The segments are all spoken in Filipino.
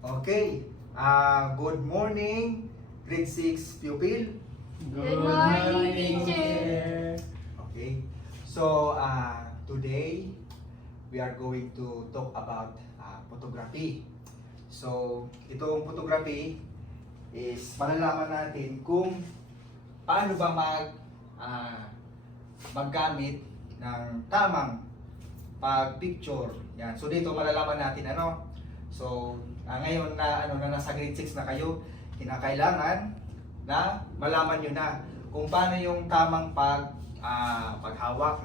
Okay. Good morning, grade 6 pupil. Good morning, teacher. Okay. So, today we are going to talk about photography. So, itong photography is malalaman natin kung paano ba maggamit ng tamang pag-picture. Yan. So, dito malalaman natin ano. So, ngayon na nasa grade 6 na kayo, kinakailangan na malaman nyo na kung paano yung tamang paghawak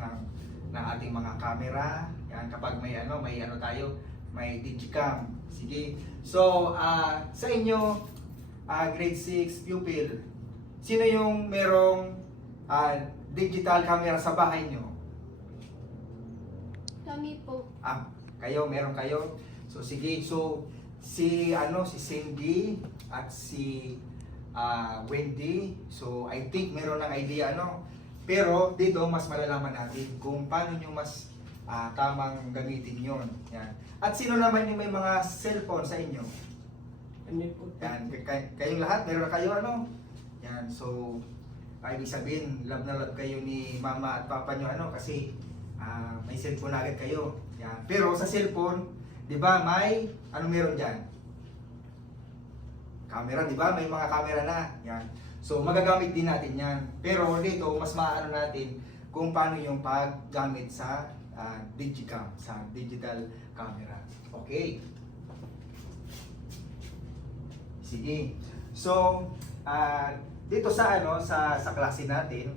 ng ating mga camera. Yan, kapag may tayo, may digicam. Sige. So, sa inyo, grade 6 pupil, sino yung merong digital camera sa bahay nyo? Kami po. Meron kayo. So sige, so si Cindy at si Wendy, so I think meron ng idea Pero dito mas malalaman natin kung paano nyo mas tamang gamitin yon. Yan. At sino naman yung may mga cellphone sa inyo? Kami po. Yan, kayong lahat meron na kayo Yan, so ibig sabihin love na love kayo ni mama at papa nyo kasi may cellphone agad kayo. Yan. Pero sa cellphone, di ba may meron diyan? Camera, di ba? May mga camera na. Yan. So magagamit din natin 'yan. Pero dito mas maano natin kung paano yung paggamit sa digicam, sa digital camera. Okay. Sige. So dito sa sa klase natin,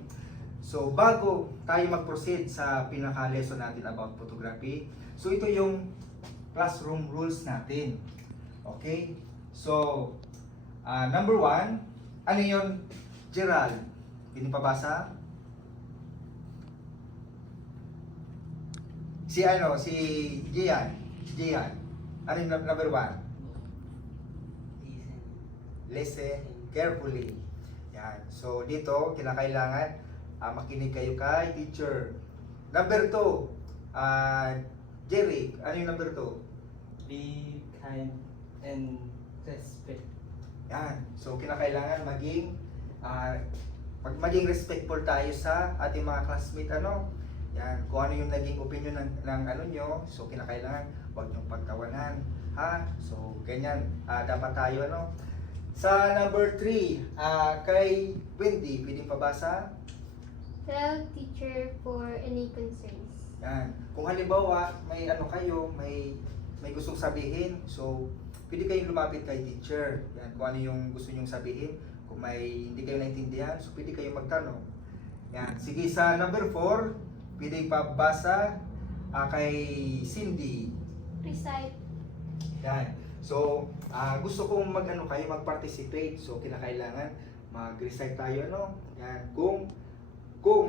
so bago tayo mag-proceed sa pinaka-lesson natin about photography, so ito yung classroom rules natin. Okay? So, number 1, ano yun? Gerald, pwede pabasa? Si Gian. Ano yung number 1? Listen carefully. Yan. So, dito, kinakailangan makinig kayo kay teacher. Number 2, Jerry, ano yung number 2? Be kind and respect. Yan. So, kinakailangan maging respectful tayo sa ating mga classmate, Yan. Kung ano yung naging opinion ng nyo, so kinakailangan huwag nyong pagtawanan, ha? So, ganyan. Dapat tayo, Sa number 3, kay Wendy, pwedeng pabasa? Tell teacher for any concerns. Yan. Kung halimbawa, may may gustong sabihin, so pwede kayong lumapit kay teacher. Yan, kung ano yung gusto nyong sabihin. Kung may hindi kayo naintindihan, so pwede kayong magtanong. Yan. Sige, sa number 4, pwede pabasa kay Cindy. Recite. Yan. So, gusto kong mag-participate. So, kinakailangan mag-recite tayo, Yan. Kung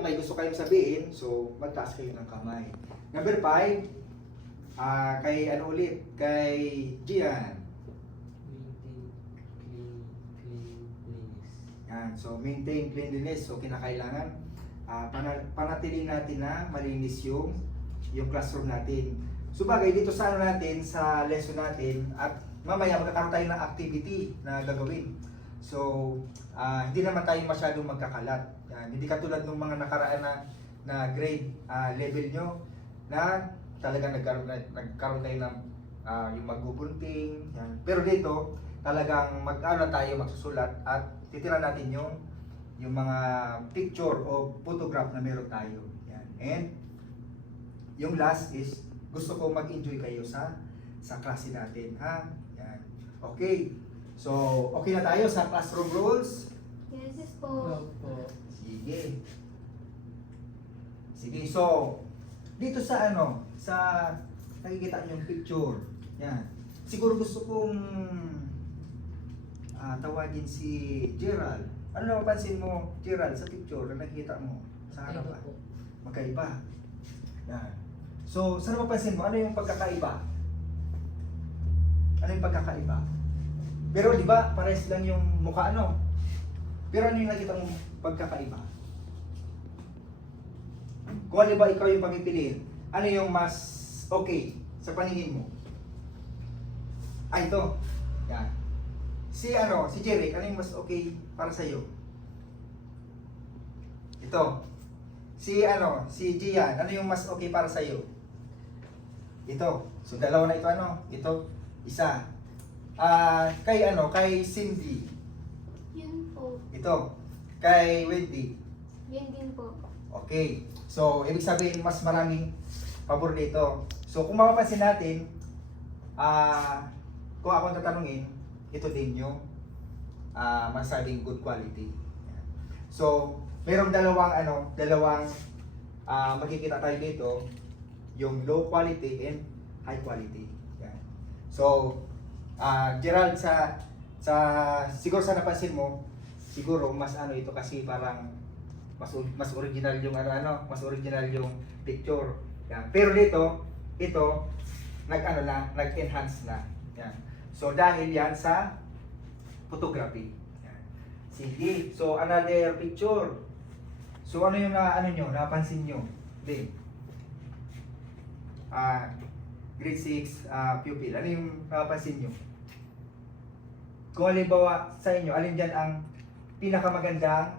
may gusto kayong sabihin, so magtaas kayo ng kamay. Number 5, kay kay Gian. Yan, so maintain cleanliness. So kinakailangan panatilihin natin na malinis yung classroom natin. So bagay dito sa natin, sa lesson natin, at mamaya magkakaroon tayo ng activity na gagawin. So hindi naman tayo masyadong magkakalat. Yan, hindi katulad ng mga nakaraan na grade level nyo na talagang nagkaroon tayo ng yung magbubunting. Yan. Pero dito, talagang magsusulat at titira natin yung mga picture o photograph na meron tayo. Yan. And yung last is, gusto ko mag-enjoy kayo sa klase natin. Ha? Yan. Okay. So, okay na tayo sa classroom rules? Yes po. Sige. Sige, so, dito sa nakikita niyo yung picture. Yan. Siguro gusto kong tawagin si Gerald. Ano na mapansin mo, Gerald, sa picture na nakikita mo sa harapan? Magkaiba. Yan. So, saan mapansin mo? Ano yung pagkakaiba? Ano yung pagkakaiba? Pero di ba, pares lang yung mukha, Pero ano yung nakita mo pagkakaiba? Kung halimbawa ikaw yung pagpipiliin, ano yung mas okay sa paningin mo? Ito. Yan. Si Jeric, ano yung mas okay para sa iyo? Ito. Si Gian, ano yung mas okay para sa iyo? Ito. So dalawa na ito Ito, isa. Kay Cindy. Yun po. Ito. Kay Wendy. Yun din po. Okay. So, ibig sabihin, mas maraming pabor dito. So, kung mapapansin natin, kung ako ang tatanungin, ito din yung masabing good quality. So, mayroong dalawang makikita tayo dito, yung low quality and high quality. Yan. So, Gerald, siguro sa napansin mo, siguro mas ito kasi parang mas original yung mas original yung picture. Yan. Pero dito, ito nag-enhance na. Yan. So dahil yan sa photography. Yan. Sige. So another picture. So ano yung napansin nyo? Din. Grade 6 pupil. Ano yung napansin nyo? Kung halimbawa sa inyo, alin dyan ang pinakamagandang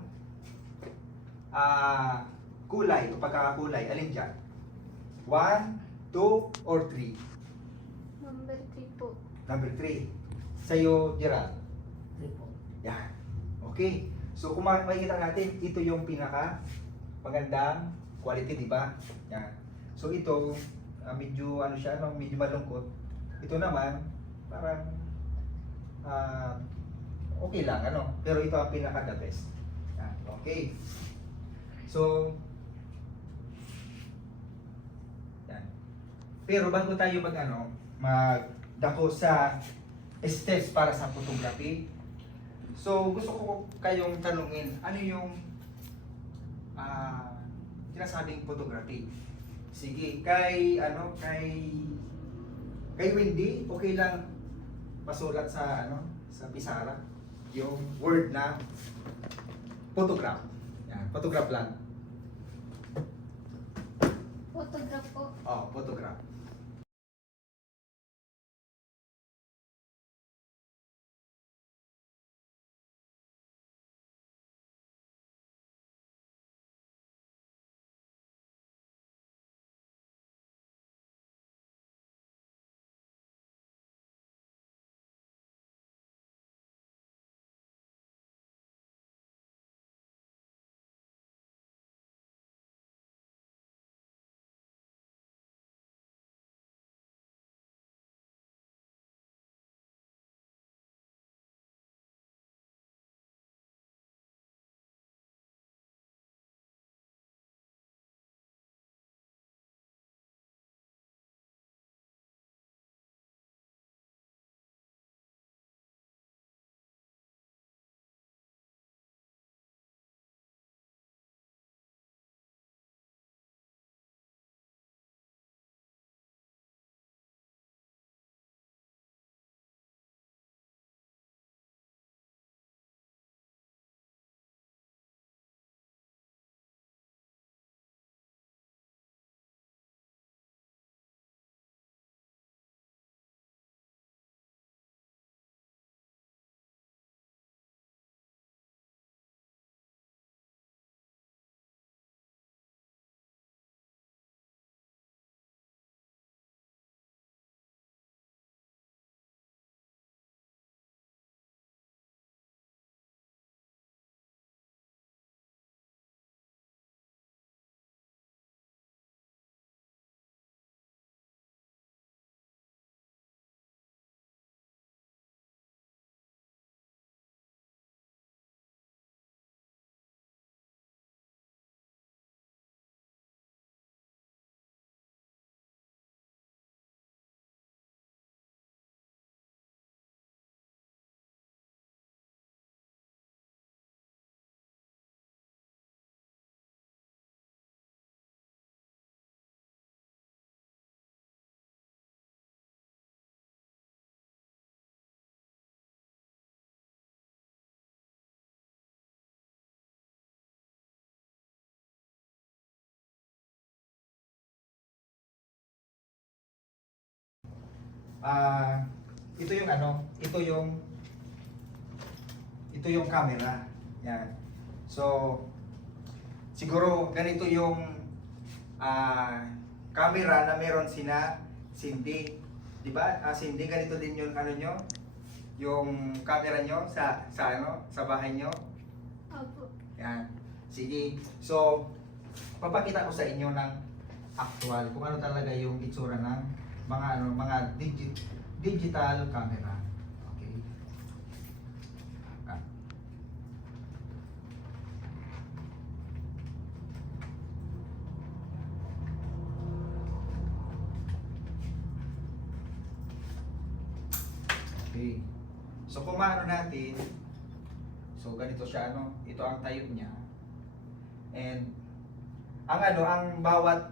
kulay o pagkakakulay? Alin dyan? 1, 2, or 3? Number 3 po. Number 3. Sa'yo, Gerald? Hindi po. Yan. Okay. So kung makikita natin, ito yung pinaka magandang quality, di ba? Yan. So ito, medyo medyo malungkot. Ito naman, parang okay lang, pero ito ang pinaka the best. Yan. Okay. So, yan. Pero bago tayo magdako sa steps para sa photography, so gusto ko kayong tanungin, ano yung sinasabing photography? Sige, kay Wendy, okay lang pasulat sa sa pisara yung word na photograph. Yan, photograph lang. Photograph po. Oh, photograph. ito yung ano, ito yung camera. Yan. So, siguro ganito yung camera na meron sina Cindy. Di ba? Cindy, ganito din yung ano nyo, yung camera nyo sa ano, sa bahay nyo. Opo. Yan. Sige. So, papakita ko sa inyo ng actual kung ano talaga yung itsura ng mga digital camera. Okay. Ah. Okay. So kung maano natin, so ganito siya ano, ito ang type niya. And ang bawat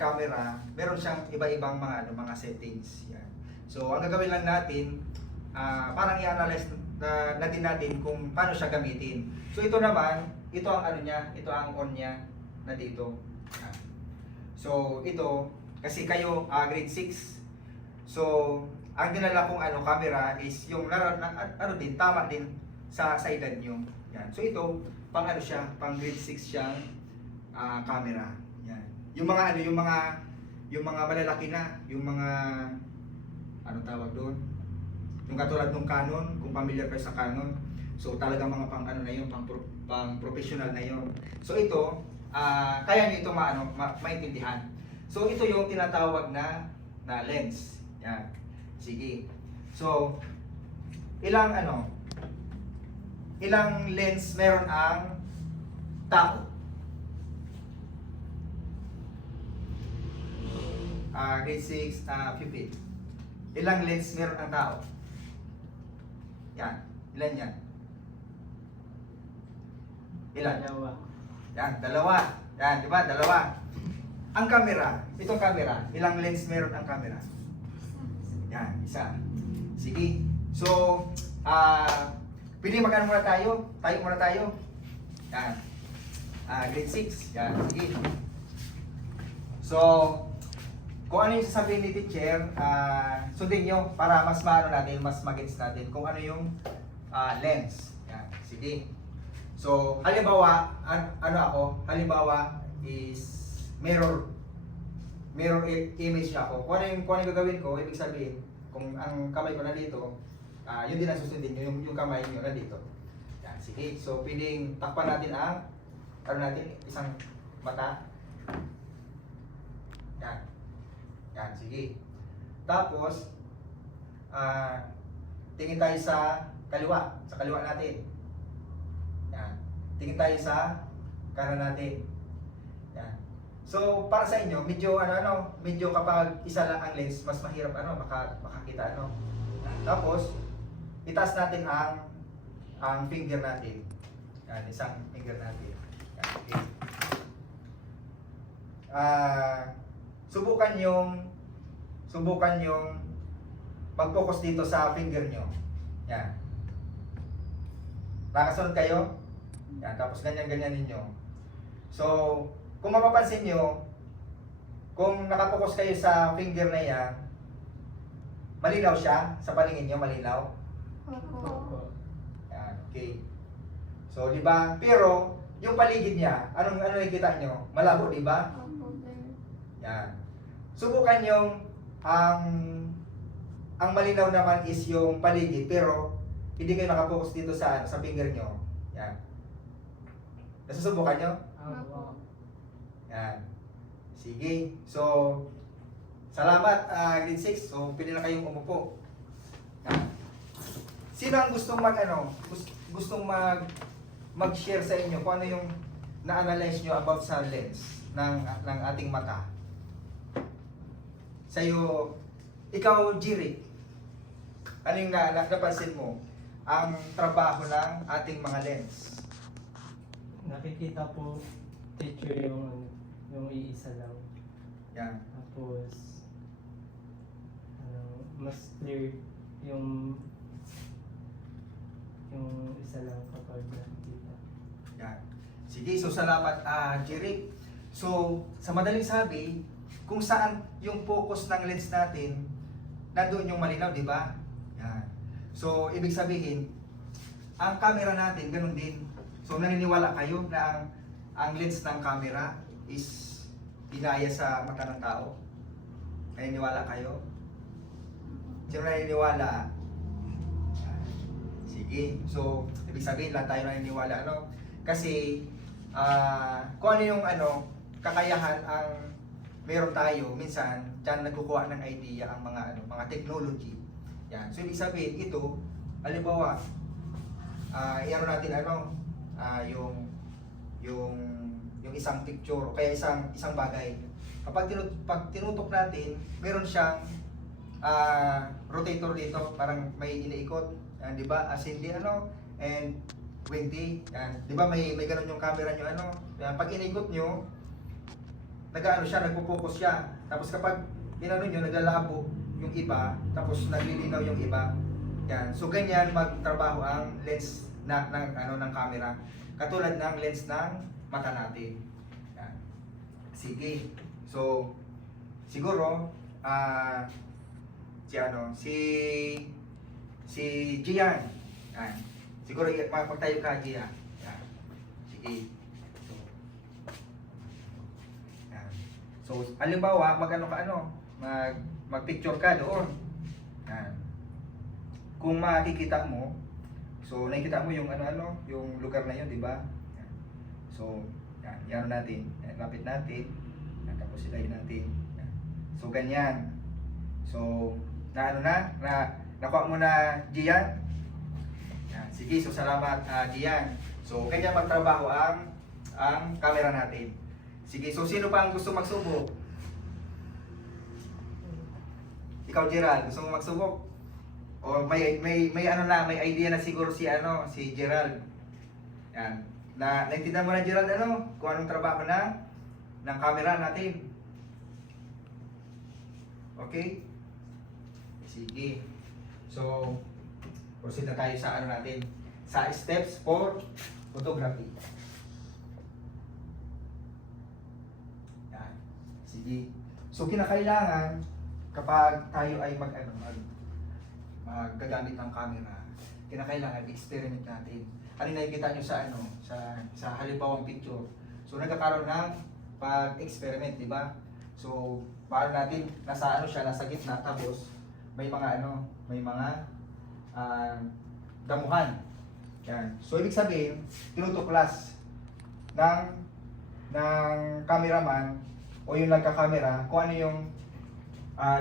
camera, meron siyang iba-ibang mga settings. Yan. So ang gagawin lang natin, parang i-analyze na din natin kung paano siya gamitin. So ito naman, ito ang ano niya, ito ang on niya na dito. Yan. So ito, kasi kayo grade 6. So ang dinala kong camera is yung tama din sa edad nyo. Yan. So ito, pang siya, pang grade 6 siyang camera. Yan. Yung mga malalaki na, yung mga tawag doon? Yung katulad ng Canon, kung familiar kayo sa Canon. So talagang mga pang na yun, pang professional na yun. So ito, kaya nyo ito maintindihan. So ito yung tinatawag na lens. Yan. Sige. So ilang lens meron ang tao? Grade 6, pupil. Ilang lens meron ang tao? Yan. Ilan yan? Ilan? Dalawa. Yan, dalawa. Yan, di ba? Dalawa. Ang camera, itong camera, ilang lens meron ang camera? Yan, isa. Sige. So, pili magkano muna tayo? Tayo muna tayo. Yan. Grade 6. Yan, sige. So, kung ano yung sasabihin ni teacher, sundin nyo para mas maano natin, mas mag-gets natin kung ano yung lens. Yan, sige. So, halimbawa, halimbawa is mirror image ako. Kung ano yung gagawin ko, ibig sabihin, kung ang kamay ko na dito, yun din ang susundin nyo, yung kamay nyo na dito. Yan, sige. So, piling takpan natin ang, isang mata. Yan. Yan, sige. Tapos, tingin tayo sa kaliwa natin. Yan. Tingin tayo sa kanan natin. Yan. So, para sa inyo, medyo medyo kapag isa lang ang lens, mas mahirap makakita Yan. Tapos, itaas natin ang finger natin. Yan, isang finger natin. Yan, okay. Subukan yung mag-focus dito sa finger nyo. Yan. Nakasunod kayo? Yan, tapos ganyan-ganyan ninyo. So, kung mapapansin nyo, kung nakapokus kayo sa finger na yan, malinaw siya sa paningin nyo, malinaw. Opo. Yan, okay. So, di ba? Pero, yung paligid niya, anong nakikita nyo? Malabo, di ba? Opo, ganun. Yan. Subukan yung ang malinaw naman is yung paligid, pero hindi kayo nakapokus dito sa finger nyo. Yan. Nasusubukan nyo? Opo. Yan. Sige. So, salamat grade 6. So, pwede na kayong umupo. Yan. Sino ang gustong mag-share sa inyo kung ano yung na-analyze nyo about sa lens ng ating mata? Sa'yo, ikaw, Jirik, ano yung napansin mo ang trabaho ng ating mga lens? Nakikita po teacher yung iisa lang. Yan. Tapos mas clear yung isa lang kapag nakikita. Yan. Sige, so salamat Jirik. So, sa madaling sabi, kung saan yung focus ng lens natin, nandoon yung malinaw, di ba? Yan. So, ibig sabihin, ang camera natin, ganun din. So, naniniwala kayo na ang lens ng camera is ginaya sa mata ng tao? Naniniwala kayo? Sino naniniwala? Yan. Sige. So, ibig sabihin, lahat tayo naniniwala, ano? Kasi, kung ano yung kakayahan ang meron tayo, minsan, dyan nagkukuha ng idea ang mga technology. Yan. So, ibig sabihin, ito, halimbawa, natin yung isang picture o kaya isang bagay. Kapag tinutok natin, meron siyang rotator dito, parang may iniikot, yan, di ba? As in and 20, yan. Di ba may ganun yung camera nyo, yan, pag inikot nyo, nagpo-focus siya. Tapos kapag nyo, naglalabo yung iba, tapos naglilinaw yung iba. Yan. So ganyan magtrabaho ang lens ng camera. Katulad ng lens ng mata natin. Yan. Sige. So siguro si Gian. Yan. Siguro magtayo ka, Gian. Yan. Sige. So, halimbawa, mag-picture ka doon. Yan. Kung makikita mo, so nakikita mo yung yung lugar na yun, di ba? Yan. So, yan natin. Yan, lapit natin. Yan, tapos ilayin natin. Yan. So, ganyan. So, nakuha mo na, Gian? Yan. Sige, so salamat, Gian. So, ganyan magtrabaho ang camera natin. Sige, so sino pa ang gusto magsubok? Ikaw, Gerald, gusto mo magsubok? O may idea na siguro si Gerald. Yan. Naintindihan mo na, Gerald, kung anong trabaho ng camera natin. Okay? Sige. So, proceed na tayo sa natin. Sa steps for photography. Sige. So kinakailangan kapag tayo ay magagamit ng camera, kinakailangan experiment natin. Ano nakikita nyo sa halimbawang picture. So nagkakaroon ng pag-experiment, di ba? So paano natin nasa gitna, tapos may mga damuhan. Yan. So ibig sabihin, tinutuklas ng cameraman o yung nagka-camera kung ano yung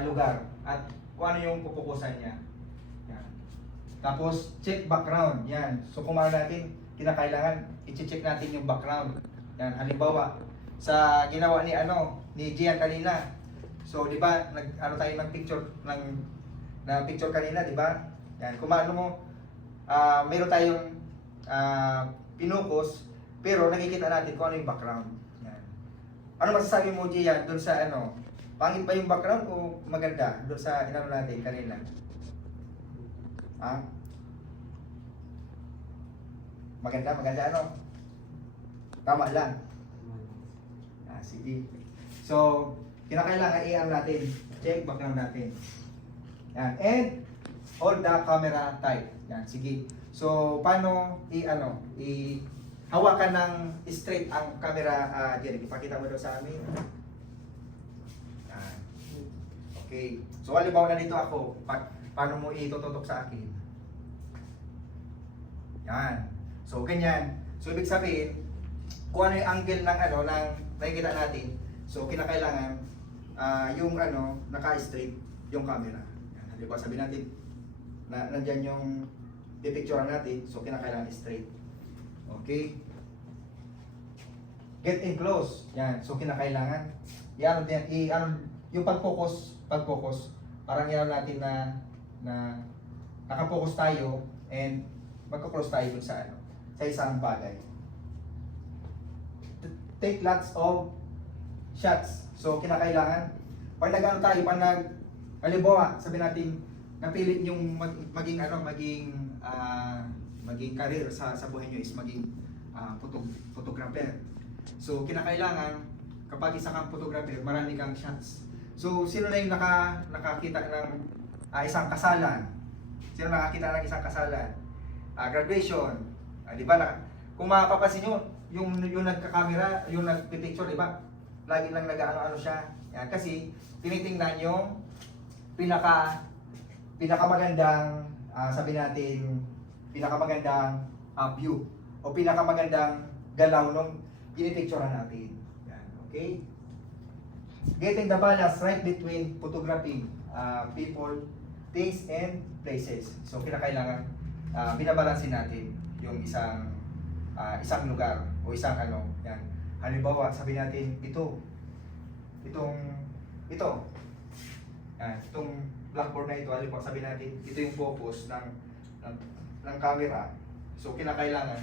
lugar at kung ano yung pupukusan niya. Yan. Tapos, check background. Yan. So, kung natin, kinakailangan, i-check natin yung background. Yan. Halimbawa, sa ginawa ni Gian kanina. So, di ba, tayo ng picture, picture kanina, di ba? Yan. Kung mayroon tayong pinukus, pero nakikita natin kung ano yung background. Ano masasabi mo, Gian, doon sa pangit ba yung background o maganda doon sa natin kanina? Ha? Maganda Tama lang. Sige. So, kinakailangan natin. Check background natin. Yan. And hold the camera tight. Yan, sige. So, paano hawakan ng straight ang camera, Jerry. Ipakita mo daw sa amin. Yan. Okay. So, halimbawa na dito ako. Paano mo itututok sa akin? Yan. So, ganyan. So, ibig sabihin, kung ano yung angle ng nakikita natin. So, kinakailangan, yung naka-straight yung camera. Yan. Halimbawa, sabihin natin, na nandyan yung pipicturean natin. So, kinakailangan straight. Okay. Get in close. Yan. So kinakailangan yung pag-focus, parang yan natin na naka-focus tayo and magko-close tayo dun sa isang bagay. Take lots of shots. So kinakailangan pag halimbawa, sabi natin napili yung maging career sa buhay nyo is maging photographer. So, kinakailangan, kapag isa kang photographer, marami kang shots. So, sino na yung nakakita ng isang kasalan. Sino nakakita ng isang kasalan? Graduation. Di ba? Kung mapapansin nyo, yung nagka-camera, yung nagpipicture, di ba? Lagi lang nag-ano-ano siya. Yan, kasi tinitingnan yung pinakamagandang, sabi natin, pinakamagandang view o pinakamagandang galaw nung pinipicturean natin. Yan, okay? Getting the balance right between photography, people, things, and places. So, kinakailangan binabalansin natin yung isang lugar o isang ano, yan. Halimbawa, sabi natin, itong blackboard na ito, halimbawa, sabi natin, ito yung focus ng camera. So, kinakailangan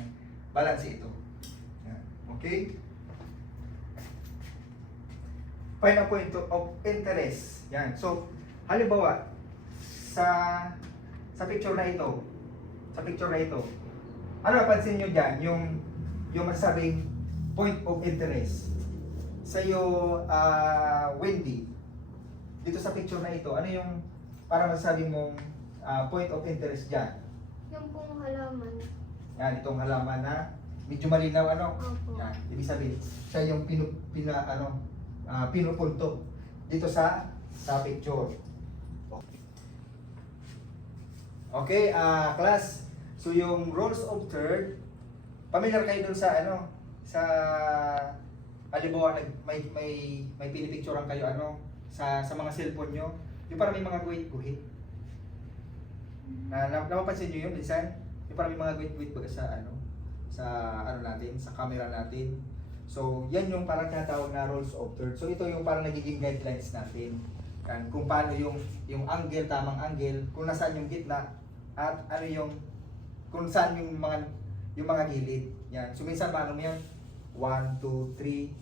balance ito. Yan. Okay? Find a point of interest. Yan. So, halimbawa, sa picture na ito, ano napansin nyo dyan? Yung masabing point of interest. Sa'yo, Wendy, dito sa picture na ito, ano yung para masabi mong point of interest dyan? Yung pong halaman. Yan, itong halaman na medyo malinaw, ano? Opo. Yan, ibig sabihin, siya yung pinupunto dito sa picture. Okay, class. So yung rules of third, familiar kayo dun sa halimbawa may pinipicturean kayo sa mga cellphone nyo, yung parang may mga guhit-guhit. Napapansin nyo yun, minsan? Yung parang may mga guhit-guhit baga sa camera natin. So, yan yung parang tinatawag na rules of third. So, ito yung parang nagiging guidelines natin. Yan, kung paano yung angle, tamang angle, kung nasaan yung gitna, at kung saan yung mga gilid. Yan. So, minsan paano mo yan? 1, 2, 3,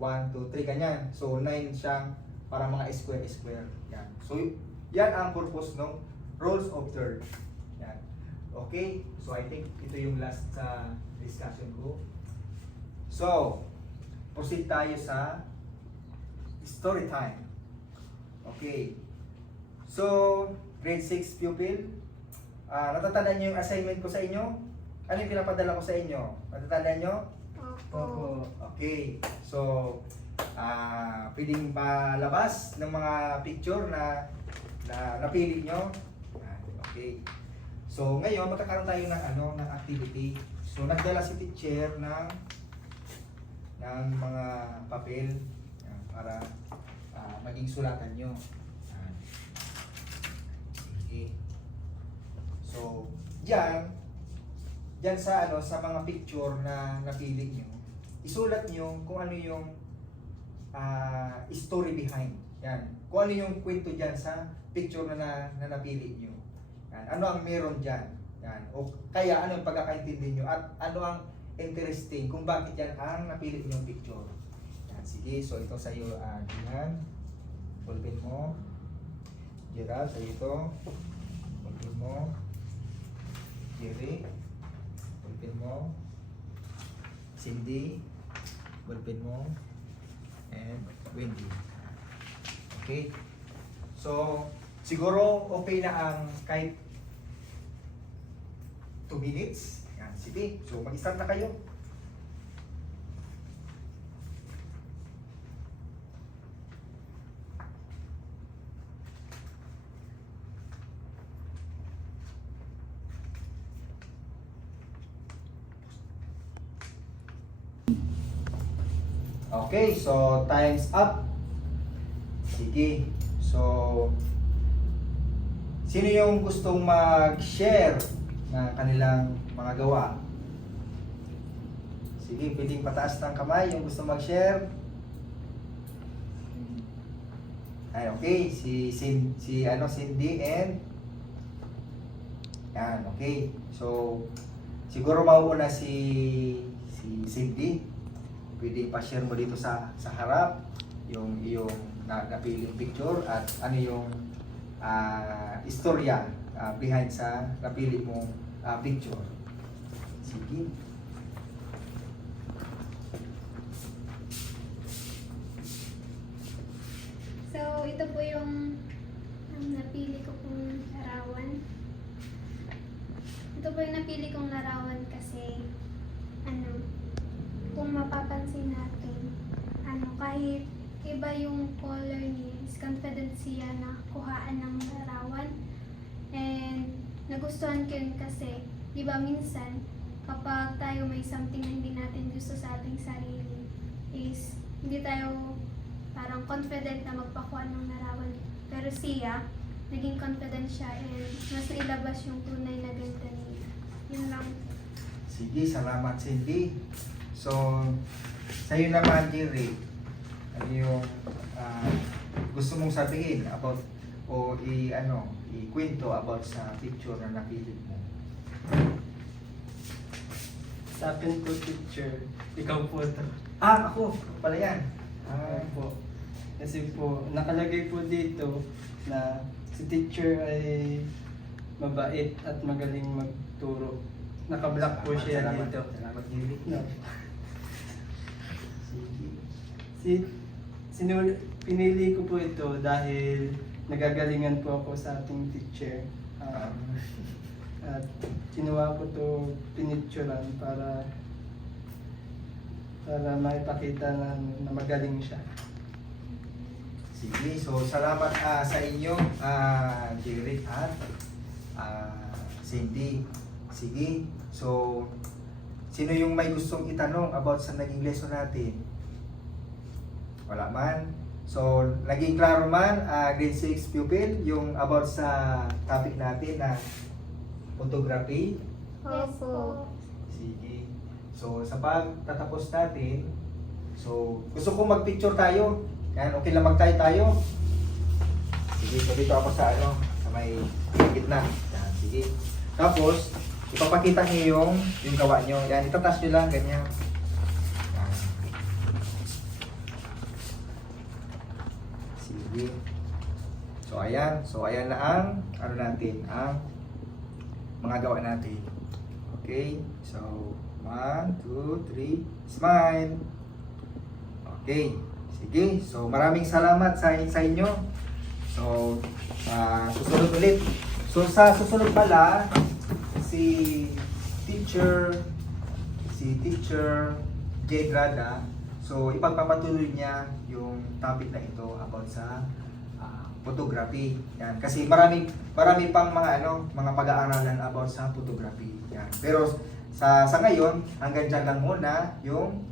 1, 2, 3, ganyan. So, 9 siyang parang mga square. Yan. So, yan ang purpose ng rules of third. Yan. Okay? So, I think ito yung last discussion ko. So, proceed tayo sa story time. Okay. So, grade 6 pupil, natatandaan niyo yung assignment ko sa inyo? Ano yung pinapadala ko sa inyo? Natatandaan niyo? Opo. Okay. So, pwedeng palabas ng mga picture na napili nyo. Okay. So, ngayon magkakaroon tayo ng activity. So, nagdala si teacher ng mga papel para maging sulatan nyo. Okay. So, diyan sa mga picture na napili nyo, isulat nyo kung ano yung story behind. Yan. Kung ano yung kwento diyan sa picture na napili nyo. Yan. Ano ang meron diyan? Yan. O kaya ano yung pagkakaintindi nyo at ano ang interesting kung bakit yan ang napili nyo picture. Yan. Sige, so ito sa iyo, Dihan. Ballpen mo. Gerald, sa iyo ito. Ballpen mo. Jerry, ballpen mo. Cindy, ballpen mo. And Wendy. Okay? So, siguro okay na ang kahit 2 minutes. Yan, sige. So, mag-start na kayo. Okay, so time's up. Sige. So, sino yung gustong mag-share ng kanilang mga gawa? Sige, pwedeng pataas ng kamay yung gusto mag-share. Ay, okay, Cindy and yan, okay. So, siguro mauuna si Cindy. Pwede pa-share mo dito sa harap yung iyong napiling picture at ano yung istorya behind sa napili mong picture. Sige. So, ito po yung napili ko pong napili kong larawan kasi, kung mapapansin natin, kahit iba yung color niya, is confident siya na kuhaan ng larawan. And nagustuhan ko yun kasi, di ba minsan, kapag tayo may something na hindi natin gusto sa ating sarili, is hindi tayo parang confident na magpakuha ng larawan. Pero siya, naging confident siya and mas nailabas yung tunay na ganda niya. Yun lang. Sige, salamat Cindy. So, sa'yo naman Jerry, ano yung gusto mong sabihin about o ikwento about sa picture na napili mo? Sa akin po, teacher, ikaw po ito. Ako pala yan. Po. Kasi po, nakalagay po dito na si teacher ay mabait at magaling magturo. Naka-black po siya Salamat, dito. Salamat Jerry. No. Sige. Pinili ko po ito dahil nagagalingan po ako sa ating teacher. At kinuha ko to pinicturan para maipakita na magaling siya. Sige, so salamat sa inyo, Jerry at Cindy. Sige, so sino yung may gustong itanong about sa naging lesson natin? Wala man. So, naging klaro man, grade 6 pupil, yung about sa topic natin na photography. Yes po. Sige. So, sa pagtatapos natin, so, gusto kong mag-picture tayo. Yan, okay lang tayo. Sige, so dito ako sa sa may gitna. Yan, sige. Tapos, ipapakita niyo yung gawa niyo. Yan, itatas niyo lang, ganyan. Yan. Sige. So, ayan na ang, natin, ang mga gawa natin. Okay, so 1, 2, 3, smile. Okay, sige. So maraming salamat sa inyo. So susunod ulit. So sa susunod pala si teacher Jay Grada. So ipagpapatuloy niya yung topic na ito about sa photography. Yan. Kasi marami pang mga pag-aaralan about sa photography. Yan. Pero sa ngayon, hanggang dyan lang muna yung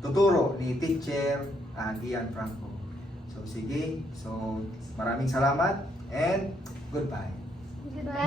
tuturo ni Teacher Gian Franco. So sige, so maraming salamat and goodbye. Goodbye.